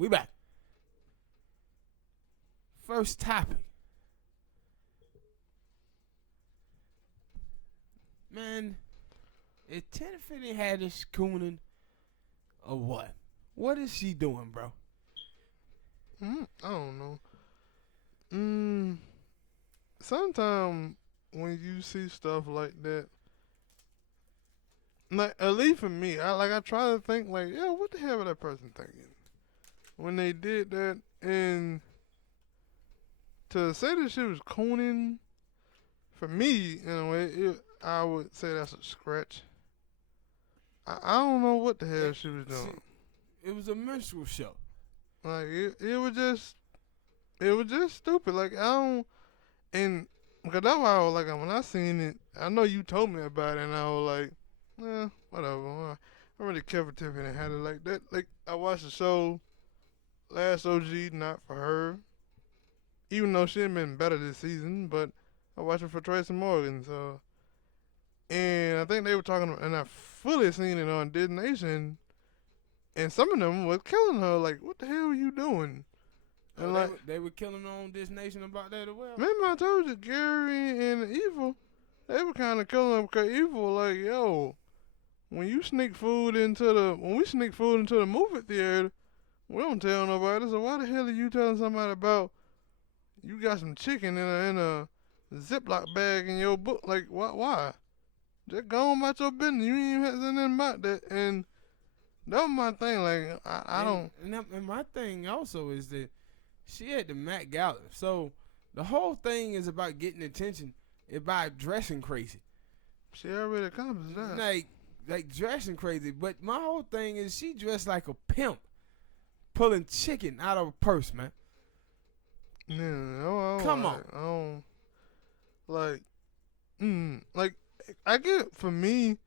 We back. First topic. Man, is Tiffany Haddish cooning or what? What is she doing, bro? I don't know. Sometimes when you see stuff like that, like at least for me, I try to think like, yo, what the hell was that person thinking when they did that? And to say that she was cooning, for me, in a way, I would say that's a stretch. I don't know what the hell she was doing. It was a minstrel show. Like it was just stupid. Like I don't, and because that's why I was like, when I seen it, I know you told me about it, and I was like, whatever. I don't really care for Tiffany had it like that. Like I watched the show last OG, not for her, even though she had been better this season, but I watched it for Tracy Morgan. So, and I think they were talking, and I fully seen it on Disney Nation, and some of them was killing her. Like, what the hell are you doing? And they were killing on this nation about that as well. Remember I told you Gary and Evil, they were kind of killing them because Evil like, yo, when we sneak food into the movie theater, we don't tell nobody. So why the hell are you telling somebody about you got some chicken in a Ziploc bag in your book? Like, why? Just go on about your business. You ain't even had to say nothing about that. And that was my thing. Like, I don't. And my thing also is that she at the Met Gala. So the whole thing is about getting attention. It's about dressing crazy. She already accomplished that. Like dressing crazy. But my whole thing is she dressed like a pimp pulling chicken out of a purse, man. Yeah, come on. I don't, like, I get it, for me,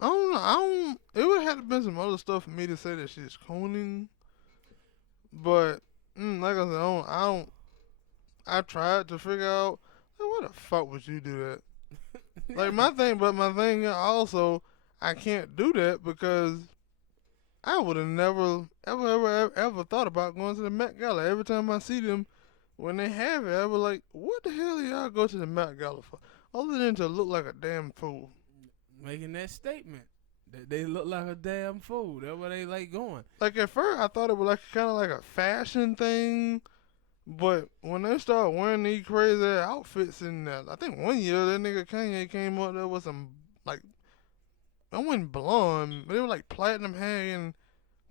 I don't know, it would have to been some other stuff for me to say that she's cooning, but, like I said, I tried to figure out, like, why the fuck would you do that? Like, my thing also, I can't do that because I would have never, ever thought about going to the Met Gala. Every time I see them, when they have it, I was like, what the hell do y'all go to the Met Gala for? Other than to look like a damn fool. Making that statement. That they look like a damn fool. That's where they like going. Like, at first, I thought it was like kind of like a fashion thing. But when they start wearing these crazy outfits, and I think one year that nigga Kanye came up there with some, like, I wasn't blonde, but it was like platinum hair and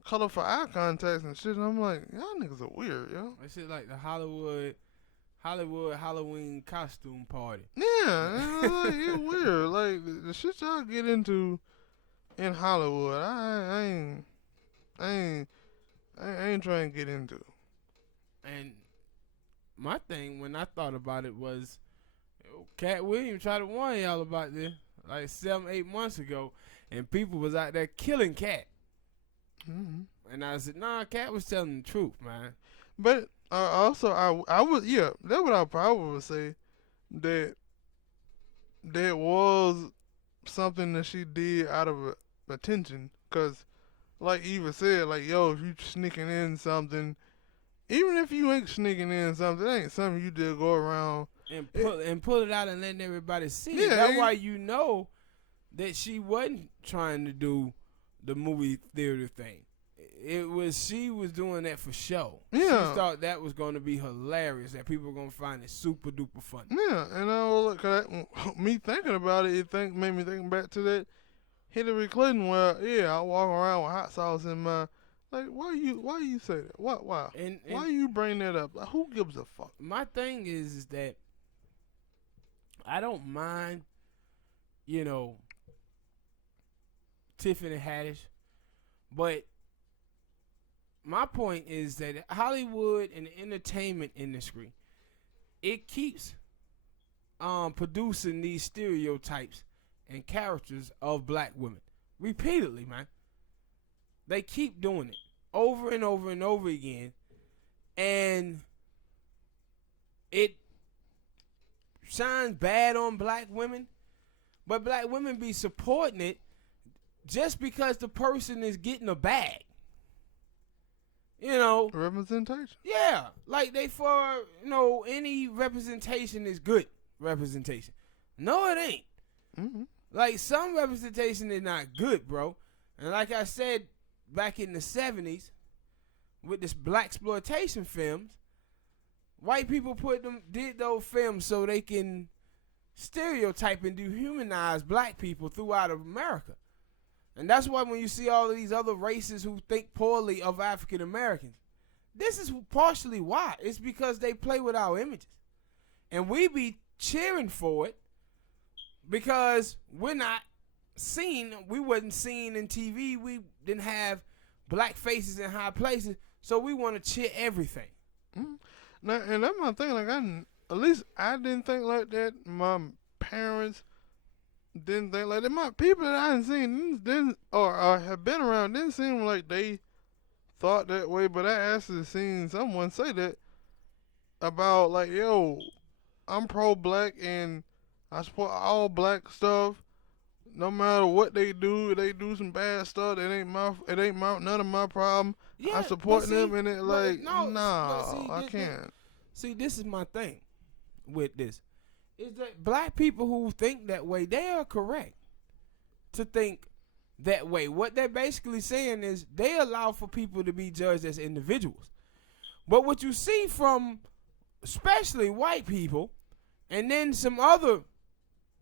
colorful eye contacts and shit. And I'm like, y'all niggas are weird, yo. That shit like the Hollywood Halloween costume party. Yeah, like, it's weird. Like the shit y'all get into in Hollywood, I ain't trying to get into. And my thing when I thought about it was, Cat Williams tried to warn y'all about this like 7-8 months ago, and people was out there killing Cat. Mm-hmm. And I said, nah, Cat was telling the truth, man. But also, I would, yeah, that's what I probably would say, that there was something that she did out of attention. Because, like Eva said, like, yo, if you sneaking in something, even if you ain't sneaking in something, it ain't something you just go around and pull it out and letting everybody see yeah, it. That's why you know that she wasn't trying to do the movie theater thing. She was doing that for show. Yeah. She thought that was going to be hilarious, that people were going to find it super duper funny. Yeah, and I was like, me thinking about it, made me think back to that Hillary Clinton where, yeah, I walk around with hot sauce in my, like, why you say that? Why? And why you bring that up? Like, who gives a fuck? My thing is that I don't mind, Tiffany Haddish, but my point is that Hollywood and the entertainment industry, it keeps producing these stereotypes and characters of black women repeatedly, man. They keep doing it over and over and over again, and it shines bad on black women, but black women be supporting it just because the person is getting a bag. You know, representation. yeah, like they for any representation is good representation. No, it ain't. Mm-hmm. Like some representation is not good, bro. And like I said back in the 70s with this black exploitation films, white people did those films so they can stereotype and dehumanize black people throughout America. And that's why when you see all of these other races who think poorly of African Americans, this is partially why. It's because they play with our images. And we be cheering for it because we're not seen. We wasn't seen in TV. We didn't have black faces in high places. So we want to cheer everything. Mm-hmm. Now, and that's my thing. Like, at least I didn't think like that. My parents didn't think like that. My people that I hadn't seen didn't or have been around didn't seem like they thought that way. But I actually seen someone say that about like, yo, I'm pro-black and I support all black stuff. No matter what they do some bad stuff. It ain't none of my problem. Yeah, I support see, them, and it like, no, I can't. See, this is my thing with this. Is that black people who think that way, they are correct to think that way. What they're basically saying is they allow for people to be judged as individuals. But what you see from especially white people and then some other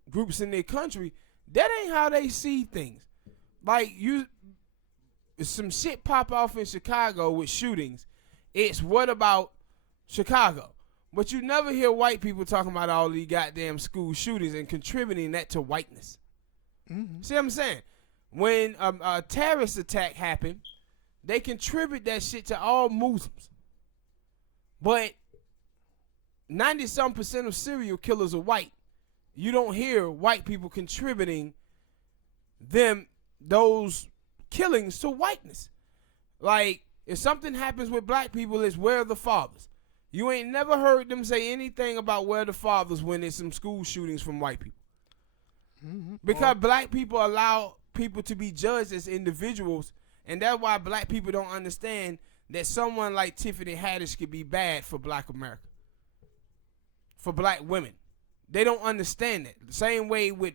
groups in their country, that ain't how they see things. Like some shit pop off in Chicago with shootings. It's what about Chicago? But you never hear white people talking about all these goddamn school shootings and contributing that to whiteness. Mm-hmm. See what I'm saying? When a terrorist attack happened, they contribute that shit to all Muslims. But 90-some% of serial killers are white. You don't hear white people contributing those killings to whiteness. Like, if something happens with black people, it's where are the fathers? You ain't never heard them say anything about where the fathers when there's some school shootings from white people. Mm-hmm. Because black people allow people to be judged as individuals, and that's why black people don't understand that someone like Tiffany Haddish could be bad for black America, for black women. They don't understand that. The same way with,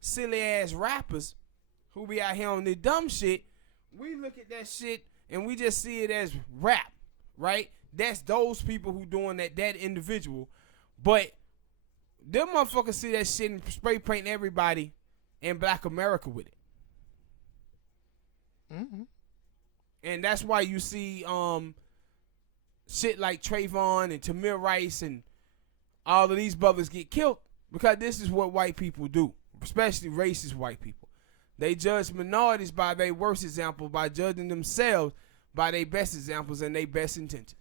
silly ass rappers who be out here on the dumb shit. We look at that shit and we just see it as rap, right? That's those people who doing that individual. But them motherfuckers see that shit and spray paint everybody in black America with it. Mm-hmm. And that's why you see shit like Trayvon and Tamir Rice and all of these brothers get killed because this is what white people do, especially racist white people. They judge minorities by their worst example, by judging themselves by their best examples and their best intentions.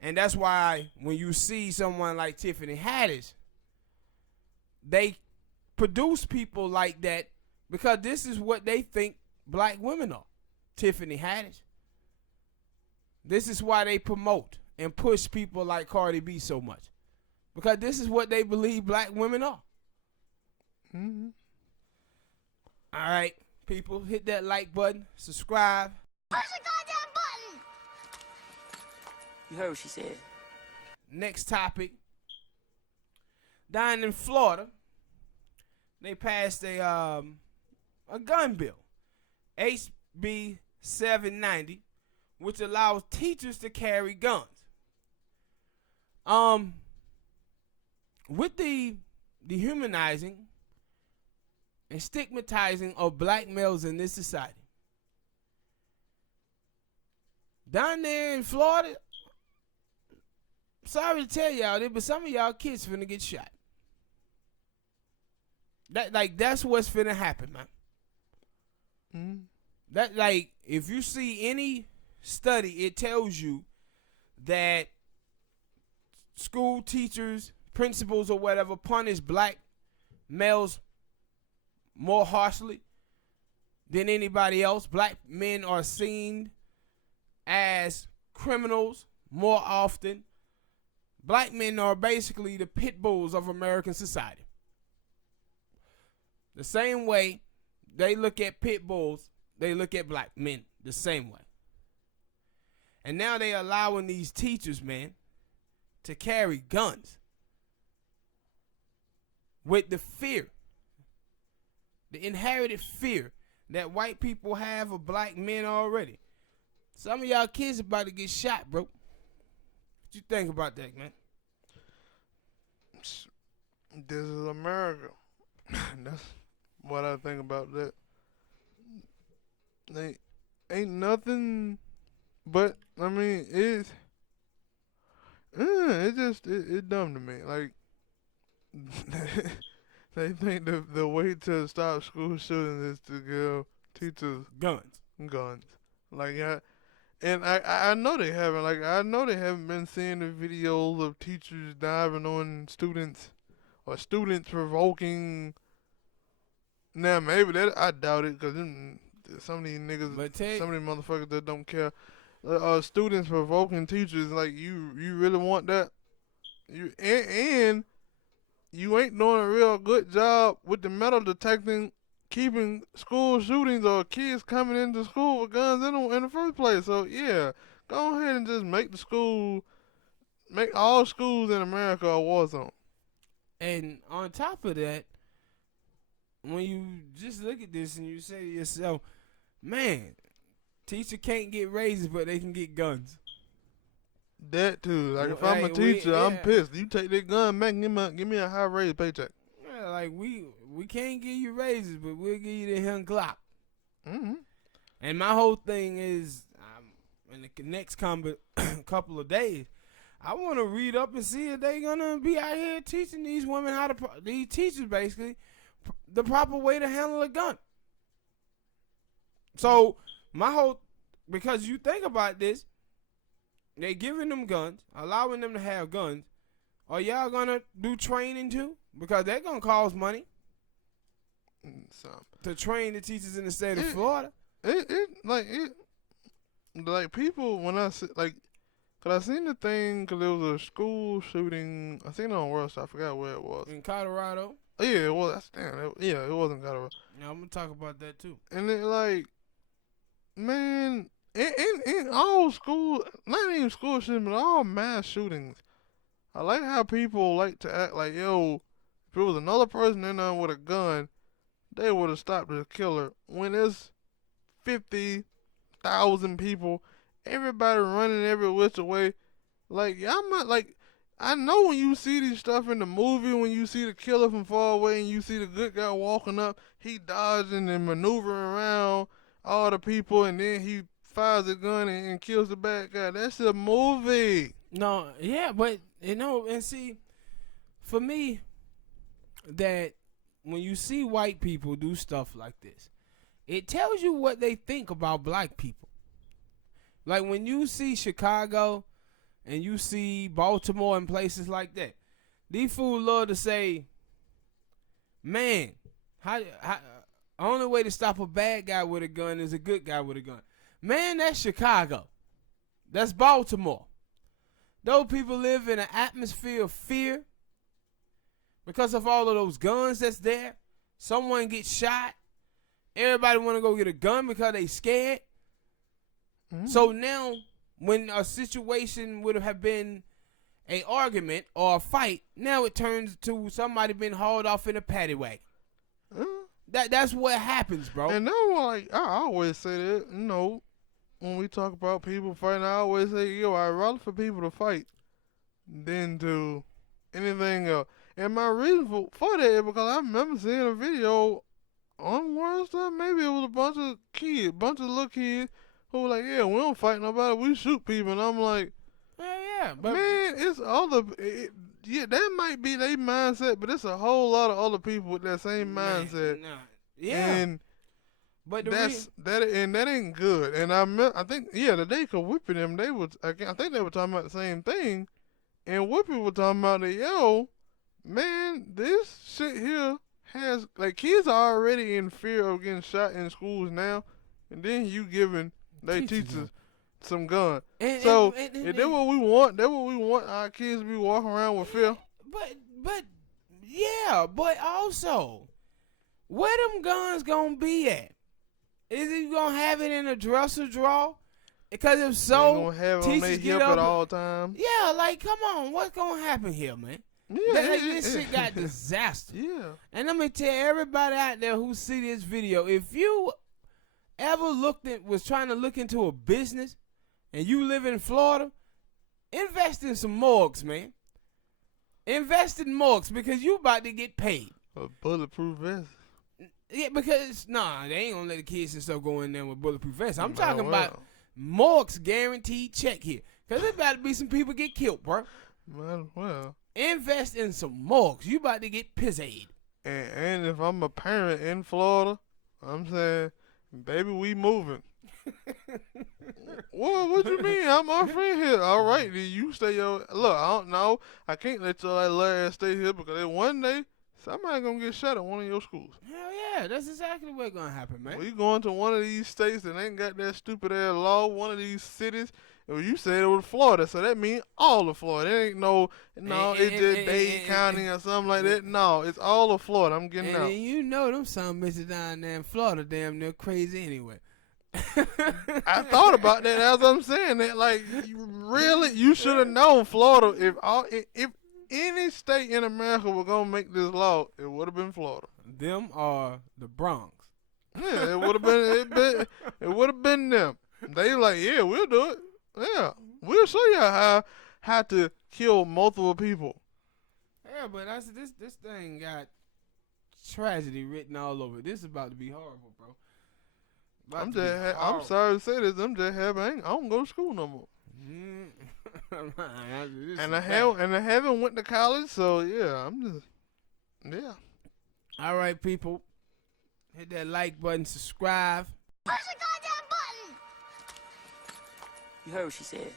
And that's why when you see someone like Tiffany Haddish, they produce people like that because this is what they think black women are. Tiffany Haddish. This is why they promote and push people like Cardi B so much. Because this is what they believe black women are. Mm-hmm. All right, people, hit that like button, subscribe. Push the goddamn button! You heard what she said. Next topic. Down in Florida, they passed a gun bill, HB 790, which allows teachers to carry guns. With the dehumanizing and stigmatizing of black males in this society, down there in Florida, sorry to tell y'all this, but some of y'all kids finna get shot. That's what's finna happen, man. Mm-hmm. That, like, if you see any study, it tells you that school teachers, principals, or whatever punish black males more harshly than anybody else. Black men are seen as criminals more often. Black men are basically the pit bulls of American society. The same way they look at pit bulls, they look at black men the same way. And now they allowing these teachers, man, to carry guns with the fear, the inherited fear that white people have of black men already. Some of y'all kids about to get shot, bro. What you think about that, man? This is America. That's what I think about that. They ain't nothing but, I mean, it's dumb to me. Like, they think the way to stop school shootings is to give teachers Guns. Like, yeah. And I know they haven't. Like, I know they haven't been seeing the videos of teachers diving on students or students provoking. Now, maybe that, I doubt it, because some of these niggas, some of these motherfuckers that don't care. Students provoking teachers, like, you really want that? And you ain't doing a real good job with the metal detecting, keeping school shootings or kids coming into school with guns in the first place. So, yeah, go ahead and just make all schools in America a war zone. And on top of that, when you just look at this and you say to yourself, man, teacher can't get raises, but they can get guns. That too. Like, if I'm a teacher, I'm pissed. You take that gun back and give me a high raise paycheck. Yeah, like, we can't give you raises, but we'll give you the hand Glock. Mm-hmm. And my whole thing is, in the next couple of days, I want to read up and see if they gonna be out here teaching these women these teachers basically, the proper way to handle a gun. So because you think about this, they giving them guns, allowing them to have guns. Are y'all gonna do training too? Because they're gonna cost money to train the teachers in the state of Florida. Like, people, when I see, like, cause I seen the thing, cause there was a school shooting. I seen it on World Star. I forgot where it was. In Colorado. Oh, yeah, it was. It was in Colorado. Yeah, I'm gonna talk about that too. And it, like, man, in all school, not even school shootings, but all mass shootings, I like how people like to act like, yo, if it was another person in there with a gun, they would have stopped the killer. When there's 50,000 people, everybody running every which way, like, y'all might, like, I know when you see these stuff in the movie, when you see the killer from far away and you see the good guy walking up, he dodging and maneuvering around all the people, and then he fires a gun and kills the bad guy. That's a movie. No, yeah, but, and see, for me, that when you see white people do stuff like this, it tells you what they think about black people. Like, when you see Chicago and you see Baltimore and places like that, these fools love to say, man, how only way to stop a bad guy with a gun is a good guy with a gun. Man, that's Chicago. That's Baltimore. Those people live in an atmosphere of fear because of all of those guns that's there. Someone gets shot. Everybody want to go get a gun because they scared. Mm-hmm. So now, when a situation would have been an argument or a fight, now it turns to somebody being hauled off in a paddy wagon. That's what happens, bro. And now, like, I always say that, when we talk about people fighting, I always say, yo, I'd rather for people to fight than to anything else. And my reason for that is because I remember seeing a video on World Star. Maybe it was a bunch of little kids who were like, yeah, we don't fight nobody, we shoot people. And I'm like, yeah, but man, it's yeah, that might be their mindset, but it's a whole lot of other people with that same mindset. Yeah. And but that ain't good. And I think the day could Whippy them, I think they were talking about the same thing. And Whippy was talking about that, yo, man, this shit here has, like, kids are already in fear of getting shot in schools now, and then you giving they teachers some gun. And that's what we want. That's what we want our kids to be walking around with fear. But also, where them guns gonna be at? Is he gonna have it in a dresser drawer? Because if They so, gonna have it on their teachers hip get at up. all times. Yeah, like, come on. What's going to happen here, man? Yeah, This shit got disaster. Yeah. And let me tell everybody out there who see this video, if you ever was trying to look into a business and you live in Florida, invest in some morgues, man. Invest in morgues because you about to get paid. A bulletproof vest. Yeah, because, they ain't going to let the kids and stuff go in there with bulletproof vests. I'm talking Well. about morgues guaranteed check here. Because there about to be some people get killed, bro. Well. Invest in some morgues. You about to get pissed. And if I'm a parent in Florida, I'm saying, baby, we moving. What you mean? I'm our friend here. All right, then you stay your. Look, I don't know. I can't let your little ass stay here because then one day somebody gonna get shot at one of your schools. Hell yeah, that's exactly what's gonna happen, man. We going to one of these states that ain't got that stupid ass law. One of these cities. Well, you said it was Florida, so that means all of Florida. It ain't it's just Dade County or something like that. No, it's all of Florida. I'm getting out. And you know them some bitches down there in Florida damn near crazy anyway. I thought about that as I'm saying that. Like, you should have known Florida. If any state in America were gonna make this law, it would have been Florida. Them are the Bronx. Yeah, it would have been. It would have been them. They like, yeah, we'll do it. Yeah, we'll show you how to kill multiple people. Yeah, but this thing got tragedy written all over. This is about to be horrible, bro. I'm sorry to say this. I'm just happy I don't go to school no more. And I haven't went to college, so yeah, yeah. All right, people, hit that like button, subscribe. Push the goddamn button! You heard what she said.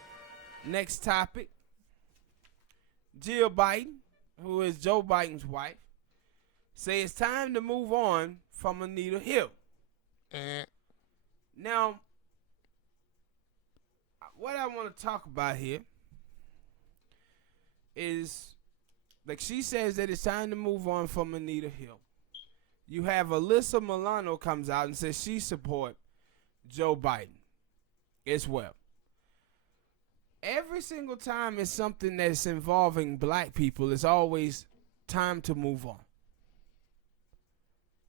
Next topic. Jill Biden, who is Joe Biden's wife, say it's time to move on from Anita Hill. Now, what I want to talk about here is, like, she says that it's time to move on from Anita Hill. You have Alyssa Milano comes out and says she support Joe Biden as well. Every single time it's something that's involving black people, it's always time to move on.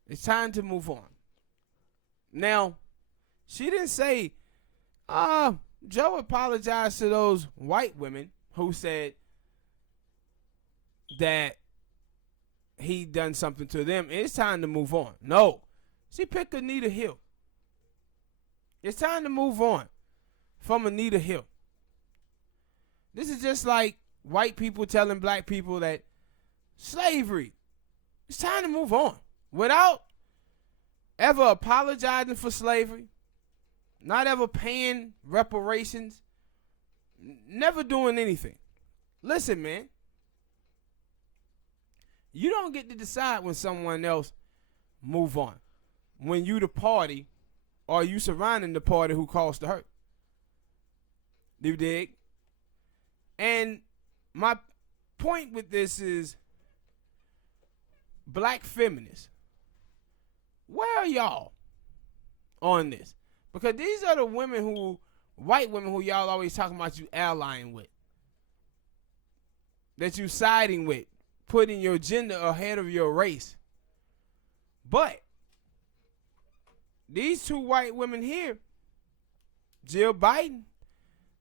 It's time to move on. Now, she didn't say, Joe apologized to those white women who said that he done something to them. It's time to move on. No. She picked Anita Hill. It's time to move on from Anita Hill. This is just like white people telling black people that slavery, it's time to move on. Without ever apologizing for slavery, not ever paying reparations, never doing anything. Listen, man. You don't get to decide when someone else move on. When you the party or you surrounding the party who caused the hurt. Do you dig? And my point with this is, black feminists, where are y'all on this? Because these are the white women who y'all always talking about you allying with. That you siding with. Putting your gender ahead of your race. But these two white women here, Jill Biden,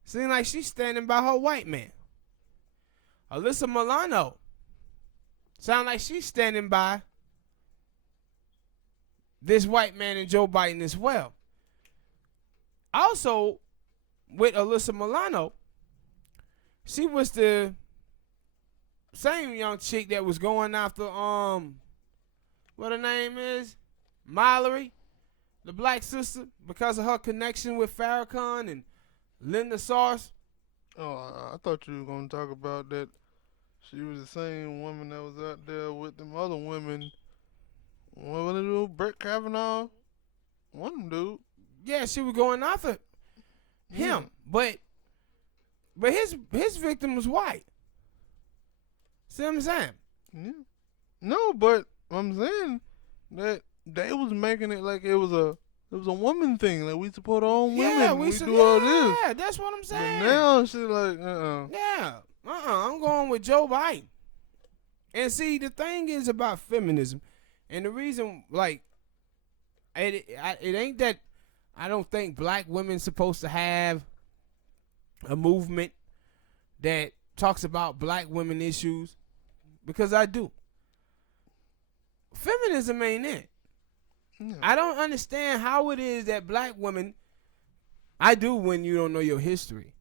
seem like she's standing by her white man. Alyssa Milano sound like she's standing by this white man and Joe Biden as well. Also, with Alyssa Milano, she was the same young chick that was going after what her name is, Mallory, the black sister, because of her connection with Farrakhan and Linda Sarce. Oh, I thought you were gonna talk about that. She was the same woman that was out there with them other women. What was it, dude? Brett Kavanaugh? One of them, dude. Yeah, she was going after him, but his victim was white. See what I'm saying? Yeah. No, but I'm saying that they was making it like it was a It was a woman thing. Like, we support our own women. Yeah, we should, do all this. Yeah, that's what I'm But saying. now she like, Yeah. I'm going with Joe Biden. And see, the thing is about feminism, and the reason, like, it ain't that I don't think black women supposed to have a movement that talks about black women issues, because I do. Feminism ain't it. Yeah. I don't understand how it is that black women, I do when you don't know your history.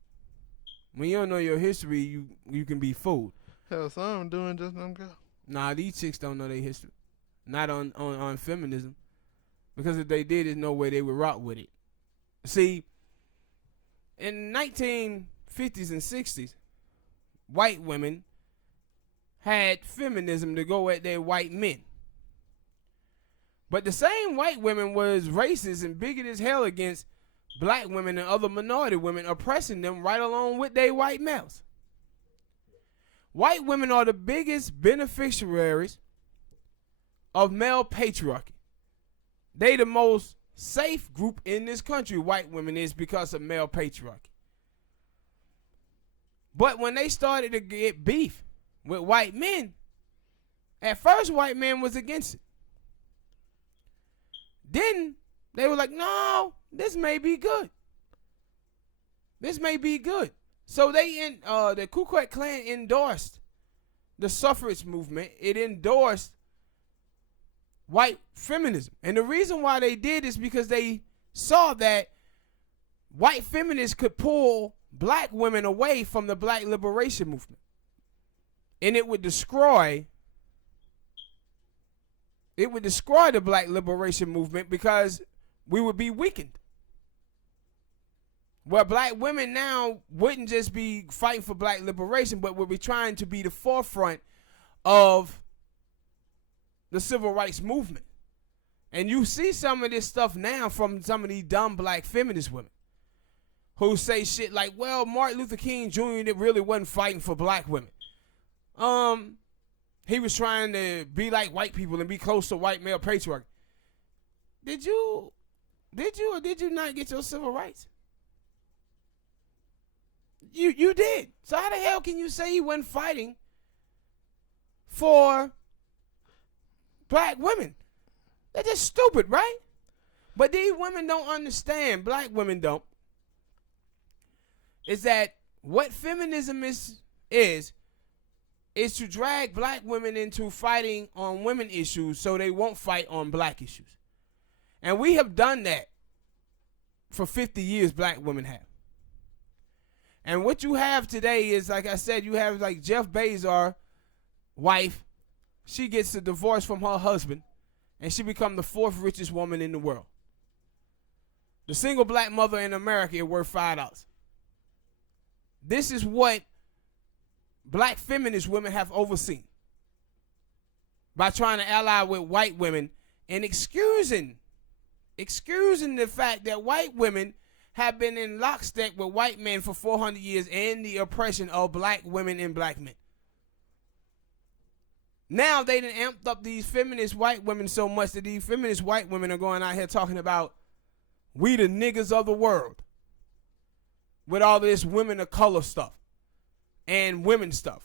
When you don't know your history, you can be fooled. Hell, some doing just them girl. Nah, these chicks don't know their history. Not on feminism. Because if they did, there's no way they would rock with it. See, in 1950s and 60s, white women had feminism to go at their white men. But the same white women was racist and bigoted as hell against black women and other minority women, oppressing them right along with their white males. White women are the biggest beneficiaries of male patriarchy. They the most safe group in this country, white women, is because of male patriarchy. But when they started to get beef with white men, at first white men was against it. Then they were like, no, this may be good. This may be good. So the Ku Klux Klan endorsed the suffrage movement. It endorsed white feminism. And the reason why they did is because they saw that white feminists could pull black women away from the black liberation movement. And it would destroy the black liberation movement because we would be weakened. Where black women now wouldn't just be fighting for black liberation, but would be trying to be the forefront of the civil rights movement. And you see some of this stuff now from some of these dumb black feminist women who say shit like, well, Martin Luther King Jr. really wasn't fighting for black women. He was trying to be like white people and be close to white male patriarchy. Did you or did you not get your civil rights? You did. So how the hell can you say he wasn't fighting for black women? They're just stupid, right? But these women don't understand, black women don't, is that what feminism is to drag black women into fighting on women issues so they won't fight on black issues. And we have done that for 50 years, black women have. And what you have today is, like I said, you have like Jeff Bezos' wife. She gets a divorce from her husband, and she becomes the fourth richest woman in the world. The single black mother in America is worth $5. This is what black feminist women have overseen by trying to ally with white women and excusing the fact that white women have been in lockstep with white men for 400 years and the oppression of black women and black men. Now they done amped up these feminist white women so much that these feminist white women are going out here talking about we the niggas of the world with all this women of color stuff and women stuff.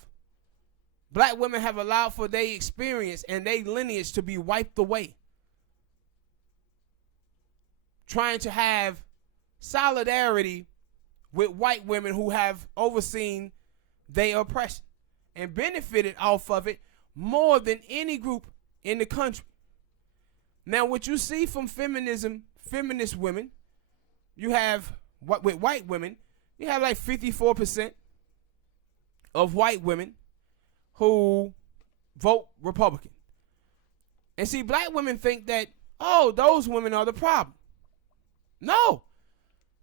Black women have allowed for their experience and their lineage to be wiped away. Trying to have solidarity with white women who have overseen their oppression and benefited off of it more than any group in the country. Now, what you see from feminist women, you have, with white women, you have like 54% of white women who vote Republican. And see, black women think that, oh, those women are the problem. No.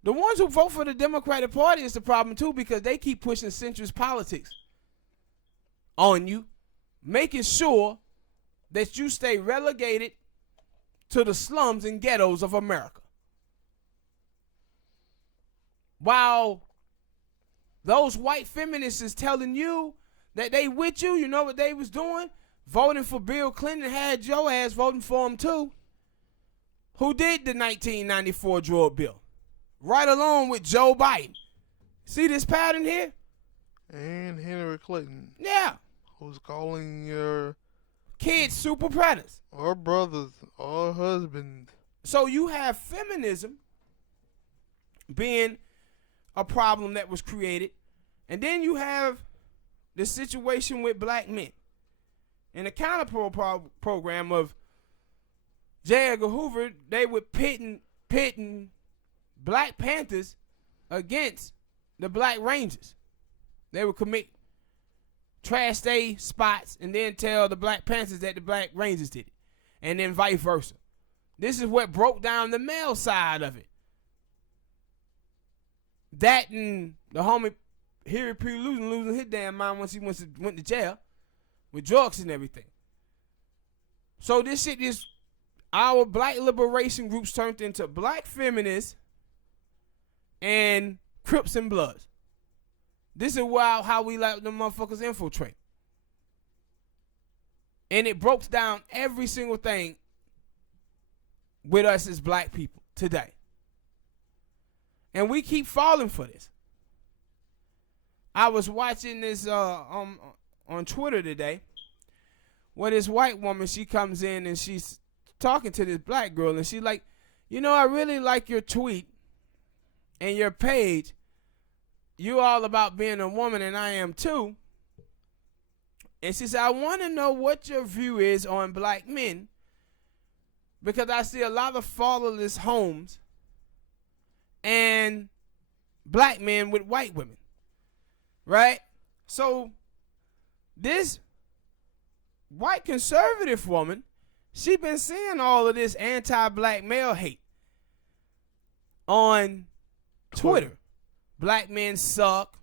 The ones who vote for the Democratic Party is the problem too, because they keep pushing centrist politics on you, making sure that you stay relegated to the slums and ghettos of America. While those white feminists is telling you that they with you, you know what they was doing? Voting for Bill Clinton, had your ass voting for him too. who did the 1994 drug bill, right along with Joe Biden. See this pattern here? And Hillary Clinton, Yeah. who's calling your Kids super predators. or brothers or husbands. So you have feminism being a problem that was created, and then you have the situation with black men. And the counter program of J. Edgar Hoover, they were pitting Black Panthers against the Black Rangers. They would commit trash day spots and then tell the Black Panthers that the Black Rangers did it. And then vice versa. This is what broke down the male side of it. That and the homie Harry P. losing his damn mind once he went to jail with drugs and everything. So this shit is our black liberation groups turned into black feminists and Crips and Bloods. This is how we let them motherfuckers infiltrate. And it broke down every single thing with us as black people today. And we keep falling for this. I was watching this on Twitter today where this white woman, she comes in and she's talking to this black girl and she's like, you know, I really like your tweet and your page. You all about being a woman and I am too. And she said, I want to know what your view is on black men because I see a lot of fatherless homes and black men with white women. Right? So this white conservative woman, she been seeing all of this anti-black male hate on Twitter. Black men suck.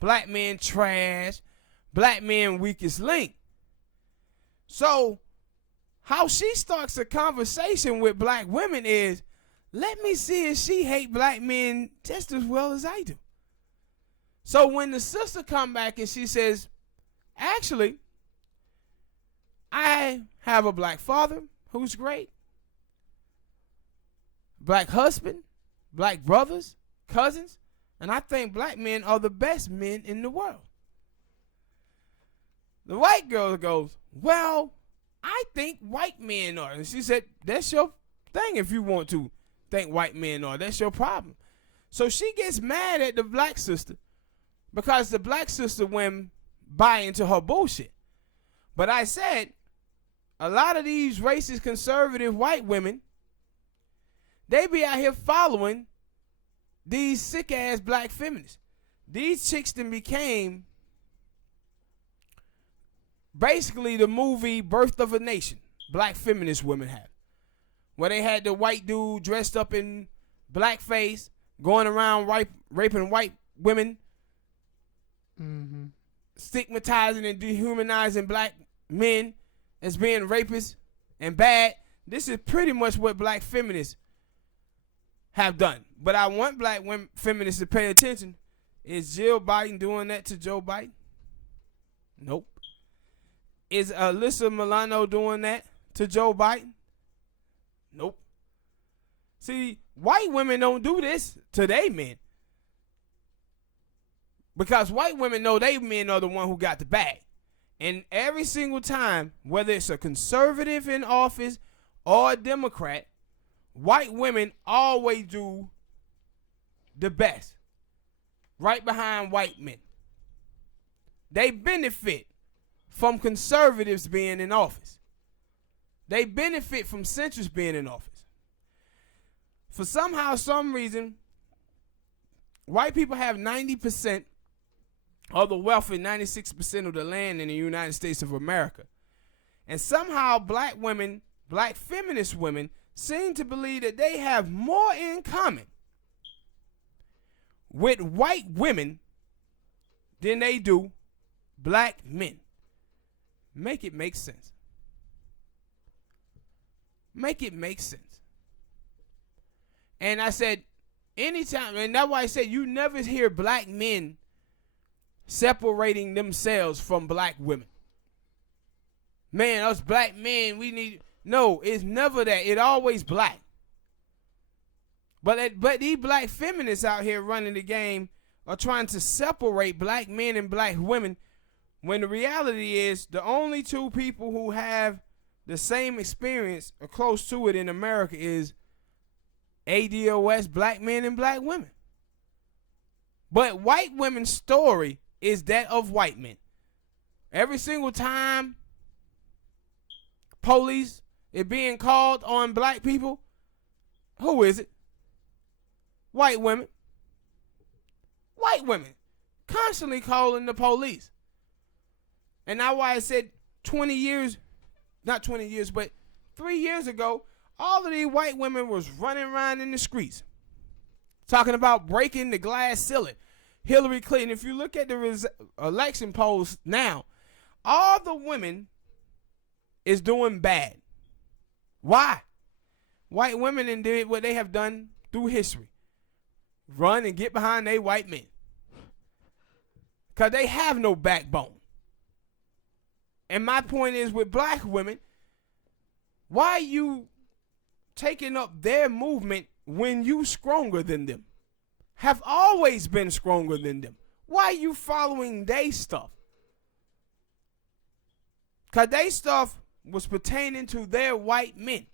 Black men trash. Black men weakest link. So how she starts a conversation with black women is, let me see if she hate black men just as well as I do. So when the sister come back and she says, actually, I have a black father who's great, black husband, black brothers, cousins, and I think black men are the best men in the world. The white girl goes, well, I think white men are. And she said, that's your thing if you want to think white men are. That's your problem. So she gets mad at the black sister because the black sister went buy into her bullshit. But I said, a lot of these racist, conservative white women, they be out here following these sick-ass black feminists. These chicks then became basically the movie Birth of a Nation, black feminist women have. Where they had the white dude dressed up in blackface, going around raping white women, stigmatizing and dehumanizing black men as being rapists and bad. This is pretty much what black feminists have done. But I want black women feminists to pay attention. Is Jill Biden doing that to Joe Biden? Nope. Is Alyssa Milano doing that to Joe Biden? Nope. See, white women don't do this to they men. Because white women know they men are the one who got the bag. And every single time, whether it's a conservative in office or a Democrat, white women always do the best. Right behind white men. They benefit from conservatives being in office. They benefit from centrists being in office. For some reason, white people have 90% of the wealth and 96% of the land in the United States of America. And somehow black women, black feminist women, seem to believe that they have more in common with white women than they do black men. Make it make sense. Make it make sense. And I said, anytime, and that's why I said you never hear black men separating themselves from black women. Man, us black men, we need, no, it's never that. It always black. But these black feminists out here running the game are trying to separate black men and black women, when the reality is the only two people who have the same experience or close to it in America is ADOS, black men and black women. But white women's story is that of white men. Every single time police is being called on black people, who is it? White women. White women constantly calling the police. And that's why I said 20 years, not 20 years, but 3 years ago, all of these white women was running around in the streets talking about breaking the glass ceiling. Hillary Clinton, if you look at the election polls now, all the women is doing bad. Why? White women did what they have done through history. Run and get behind they white men. Because they have no backbone. And my point is, with black women, why are you taking up their movement when you stronger than them? Have always been stronger than them. Why are you following they stuff? Because they stuff was pertaining to their white men.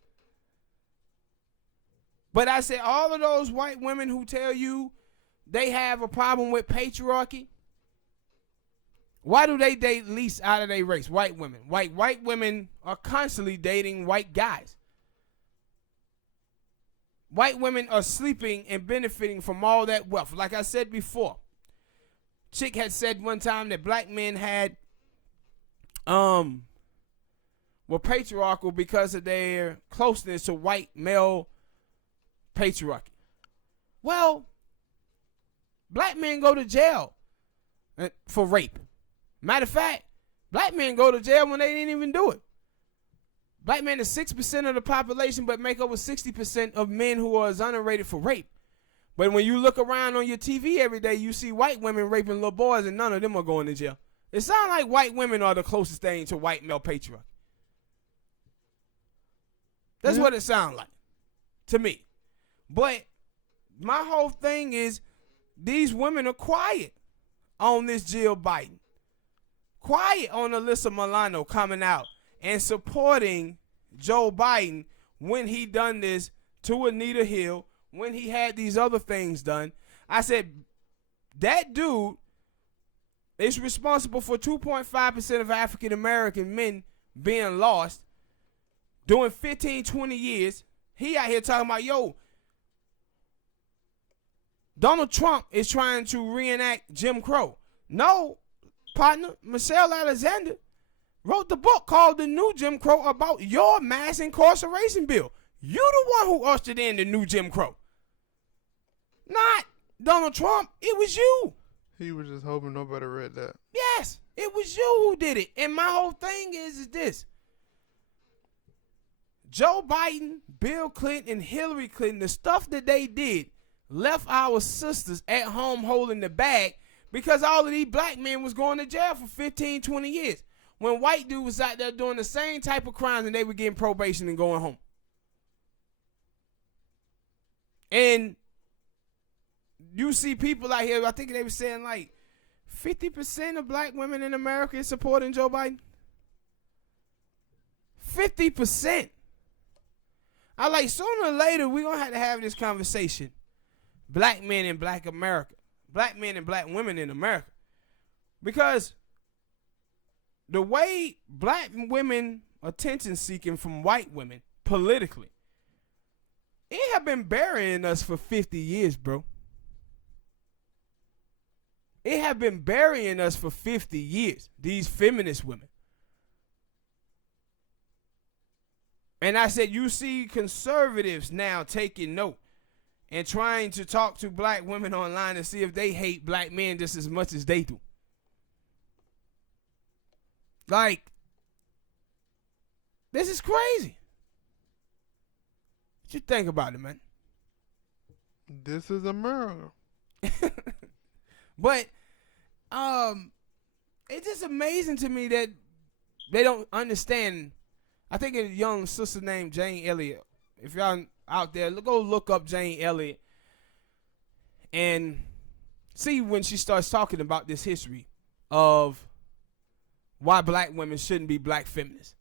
But I said, all of those white women who tell you they have a problem with patriarchy, why do they date least out of their race? White women. White women are constantly dating white guys. White women are sleeping and benefiting from all that wealth. Like I said before, Chick had said one time that black men had were patriarchal because of their closeness to white male patriarchy. Well, black men go to jail for rape. Matter of fact, black men go to jail when they didn't even do it. Black men is 6% of the population, but make over 60% of men who are exonerated for rape. But when you look around on your TV every day, you see white women raping little boys, and none of them are going to jail. It sounds like white women are the closest thing to white male patriarchy. That's what it sounds like to me. But my whole thing is, these women are quiet on this Jill Biden. Quiet on Alyssa Milano coming out and supporting Joe Biden when he done this to Anita Hill, when he had these other things done. I said, that dude is responsible for 2.5% of African American men being lost doing 15, 20 years. He out here talking about, yo, Donald Trump is trying to reenact Jim Crow. No, partner, Michelle Alexander wrote the book called The New Jim Crow about your mass incarceration bill. You the one who ushered in the new Jim Crow. Not Donald Trump. It was you. He was just hoping nobody read that. Yes, it was you who did it. And my whole thing is this. Joe Biden, Bill Clinton, and Hillary Clinton, the stuff that they did left our sisters at home holding the bag because all of these black men was going to jail for 15, 20 years. When white dudes was out there doing the same type of crimes and they were getting probation and going home. And you see people out here, I think they were saying like 50% of black women in America is supporting Joe Biden. 50%. I like, sooner or later, we're going to have this conversation. Black men in black America. Black men and black women in America. Because the way black women attention seeking from white women politically, it have been burying us for 50 years, bro. It have been burying us for 50 years, these feminist women. And I said, you see conservatives now taking note and trying to talk to black women online to see if they hate black men just as much as they do. Like, this is crazy. What you think about it, man? This is America. But it's just amazing to me that they don't understand. I think a young sister named Jane Elliott. If y'all out there, go look up Jane Elliott and see when she starts talking about this history of why black women shouldn't be black feminists.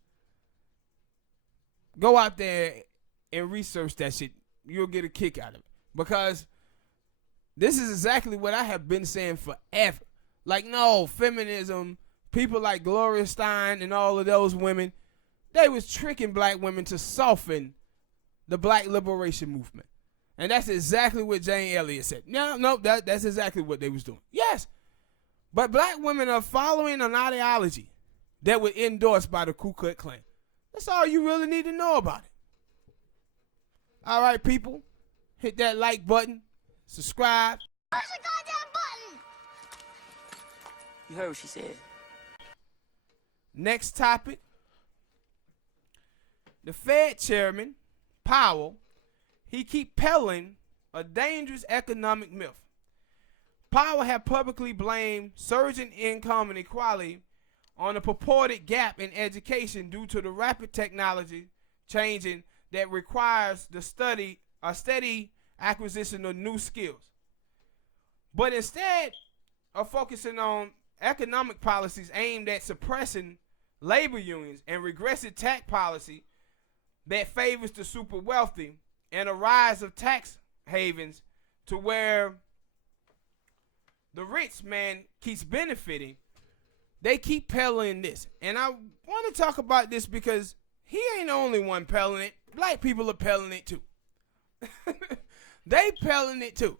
Go out there and research that shit. You'll get a kick out of it. Because this is exactly what I have been saying forever. Like, no, feminism, people like Gloria Steinem and all of those women, they was tricking black women to soften the black liberation movement. And that's exactly what Jane Elliott said. No, that's exactly what they was doing. Yes. But black women are following an ideology that was endorsed by the Ku Klux Klan. That's all you really need to know about it. All right, people. Hit that like button. Subscribe. Push the goddamn button! You heard what she said. Next topic. The Fed chairman, Powell, he keep peddling a dangerous economic myth. Powell had publicly blamed surging income inequality on a purported gap in education due to the rapid technology changing that requires a steady acquisition of new skills. But instead of focusing on economic policies aimed at suppressing labor unions and regressive tax policy that favors the super wealthy and a rise of tax havens to where the rich man keeps benefiting, they keep peddling this. And I want to talk about this because he ain't the only one peddling it. Black people are peddling it too. They peddling it too.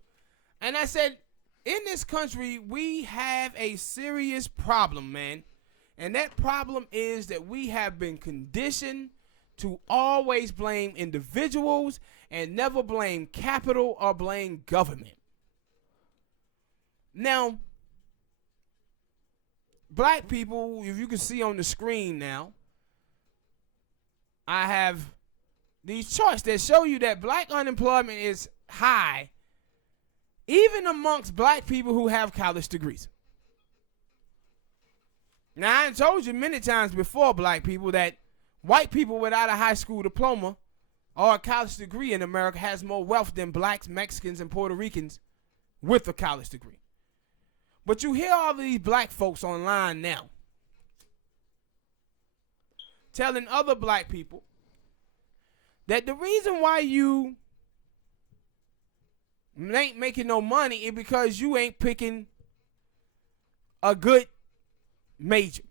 And I said, in this country, we have a serious problem, man. And that problem is that we have been conditioned to always blame individuals and never blame capital or blame government. Now, black people, if you can see on the screen now, I have these charts that show you that black unemployment is high, even amongst black people who have college degrees. Now, I told you many times before, black people, that white people without a high school diploma or a college degree in America has more wealth than blacks, Mexicans, and Puerto Ricans with a college degree. But you hear all of these black folks online now telling other black people that the reason why you ain't making no money is because you ain't picking a good major.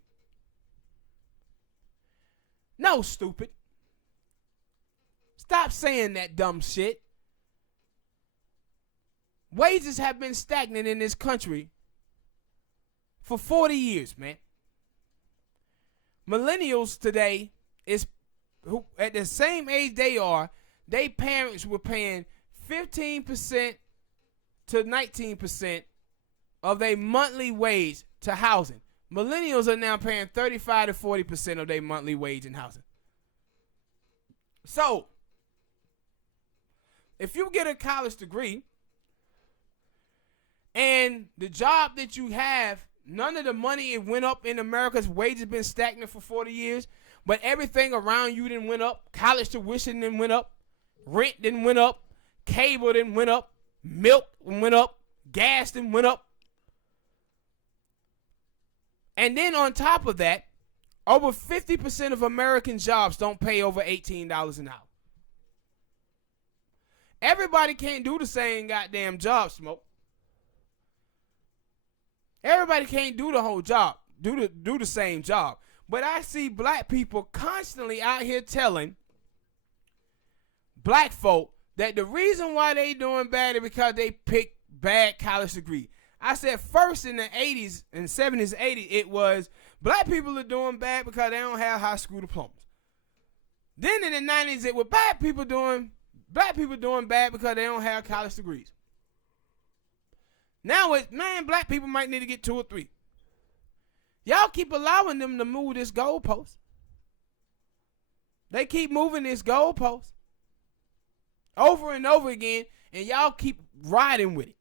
No, stupid. Stop saying that dumb shit. Wages have been stagnant in this country for 40 years, man. Millennials today is who at the same age they are, they parents were paying 15% to 19% of their monthly wage to housing. Millennials are now paying 35 to 40% of their monthly wage in housing. So, if you get a college degree and the job that you have, none of the money it went up in America's wages been stagnant for 40 years, but everything around you didn't went up. College tuition didn't went up. Rent didn't went up. Cable didn't went up. Milk went up. Gas didn't went up. And then on top of that, over 50% of American jobs don't pay over $18 an hour. Everybody can't do the same goddamn job, Smoke. Everybody can't do the whole job, do the same job. But I see black people constantly out here telling black folk that the reason why they doing bad is because they picked bad college degree. I said first in the 80s and 70s, 80s, it was black people are doing bad because they don't have high school diplomas. Then in the 90s, it was black people doing bad because they don't have college degrees. Now it's, man, black people might need to get 2 or 3. Y'all keep allowing them to move this goalpost. They keep moving this goalpost over and over again, and y'all keep riding with it.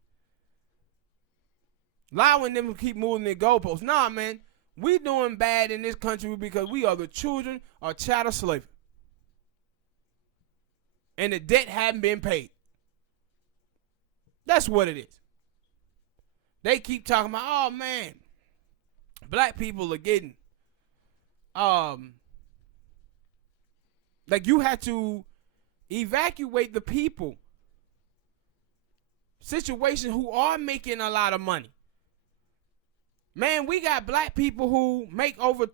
Allowing them to keep moving their goalposts. Nah, man, we doing bad in this country because we are the children of chattel slavery. and the debt hadn't been paid. That's what it is. They keep talking about, oh man, black people are getting, like you had to evacuate the people, situation who are making a lot of money. Man, we got black people who make over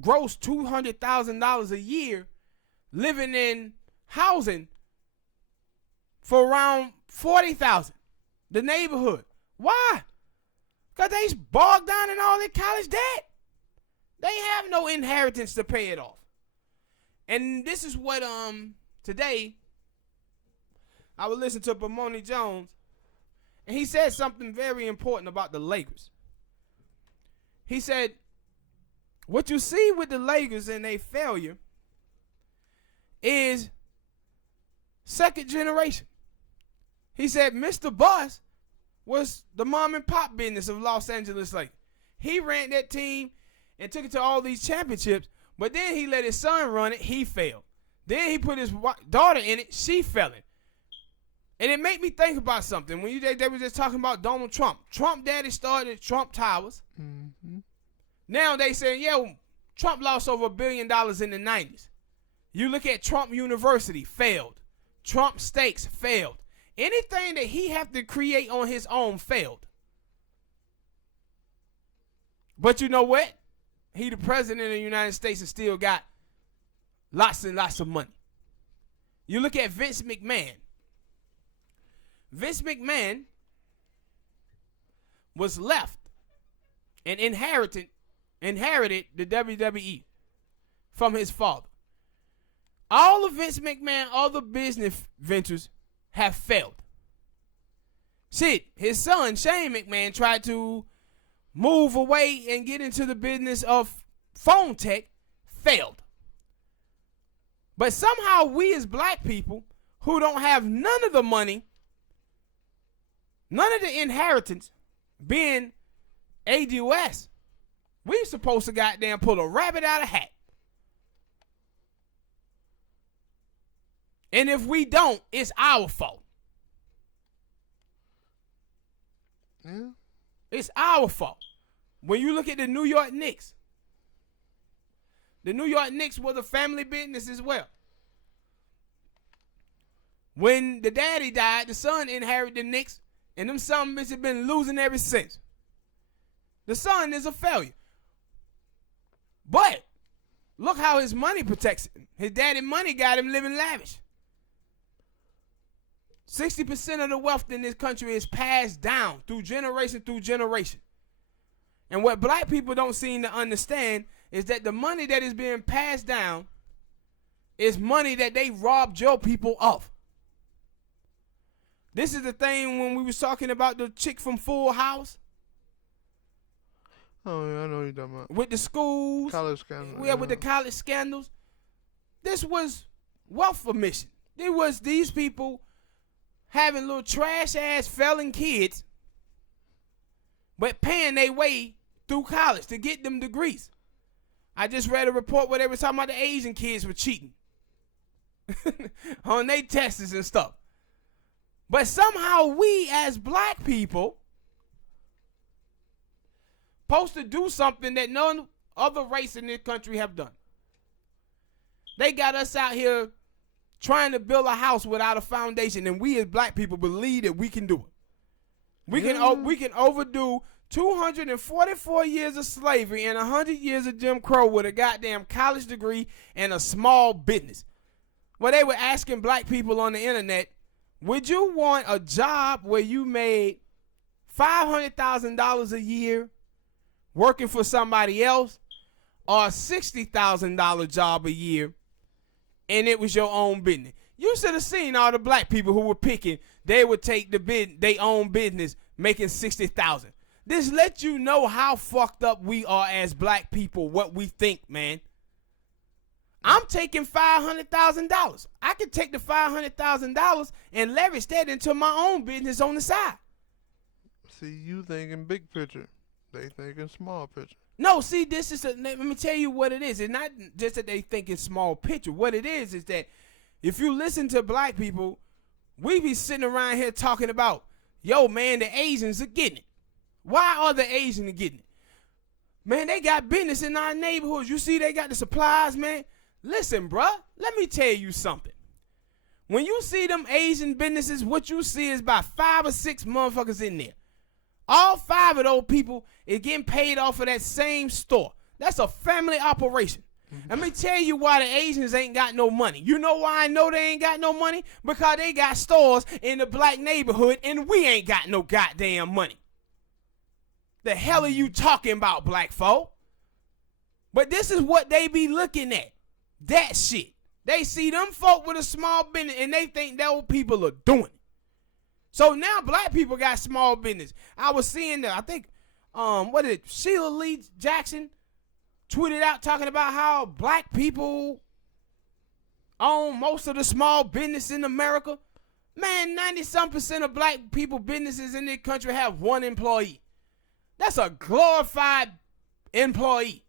gross $200,000 a year living in housing for around $40,000. The neighborhood. Why? Because they bogged down in all their college debt. They have no inheritance to pay it off. And this is what today I would listen to Bomoni Jones, and he said something very important about the Lakers. He said, what you see with the Lakers and their failure is second generation. He said Mr. Bus was the mom and pop business of Los Angeles Lakers. He ran that team and took it to all these championships, but then he let his son run it. He failed. Then he put his daughter in it. She fell in. And it made me think about something. When they were just talking about Donald Trump. Trump daddy started Trump Towers. Mm-hmm. Now they say, yeah, Trump lost over $1 billion in the 90s. You look at Trump University, failed. Trump Steaks, failed. Anything that he had to create on his own failed. But you know what? He the president of the United States and still got lots and lots of money. You look at Vince McMahon. Vince McMahon was left and inherited the WWE from his father. All of Vince McMahon's other business ventures have failed. Shit, his son Shane McMahon tried to move away and get into the business of phone tech, failed. But somehow we as black people who don't have none of the money, none of the inheritance, being ADOS, we supposed to goddamn pull a rabbit out of a hat. And if we don't, it's our fault. Yeah. It's our fault. When you look at the New York Knicks was a family business as well. When the daddy died, the son inherited the Knicks, and them son bitches have been losing ever since. The son is a failure. But look how his money protects him. His daddy money got him living lavish. 60% of the wealth in this country is passed down through generation. And what black people don't seem to understand is that the money that is being passed down is money that they robbed your people of. This is the thing when we was talking about the chick from Full House. Oh, yeah, I know what you're talking about. With the schools. College scandals. Yeah, with the college scandals. This was wealth omission. It was these people having little trash-ass felon kids, but paying their way through college to get them degrees. I just read a report where they were talking about the Asian kids were cheating on their tests and stuff. But somehow we as black people supposed to do something that none other race in this country have done. They got us out here trying to build a house without a foundation, and we as black people believe that we can do it. We can overdo 244 years of slavery and 100 years of Jim Crow with a goddamn college degree and a small business. Well, they were asking black people on the internet, would you want a job where you made $500,000 a year working for somebody else, or a $60,000 job a year and it was your own business? You should have seen all the black people who were picking. They would take their own business making $60,000. This lets you know how fucked up we are as black people, what we think, man. I'm taking $500,000. I could take the $500,000 and leverage that into my own business on the side. See, you thinking big picture. They thinking small picture. No, see, let me tell you what it is. It's not just that they think it's small picture. What it is that if you listen to black people, we be sitting around here talking about, yo, man, the Asians are getting it. Why are the Asians getting it? Man, they got business in our neighborhoods. You see they got the supplies, man. Listen, bruh, let me tell you something. When you see them Asian businesses, what you see is about 5 or 6 motherfuckers in there. All 5 of those people is getting paid off of that same store. That's a family operation. Let me tell you why the Asians ain't got no money. You know why I know they ain't got no money? Because they got stores in the black neighborhood and we ain't got no goddamn money. The hell are you talking about, black folk? But this is what they be looking at. That shit. They see them folk with a small business and they think those people are doing it. So now black people got small business. I was seeing I think, Sheila Lee Jackson tweeted out talking about how black people own most of the small business in America. Man, 90-some% of black people businesses in this country have 1 employee. That's a glorified employee.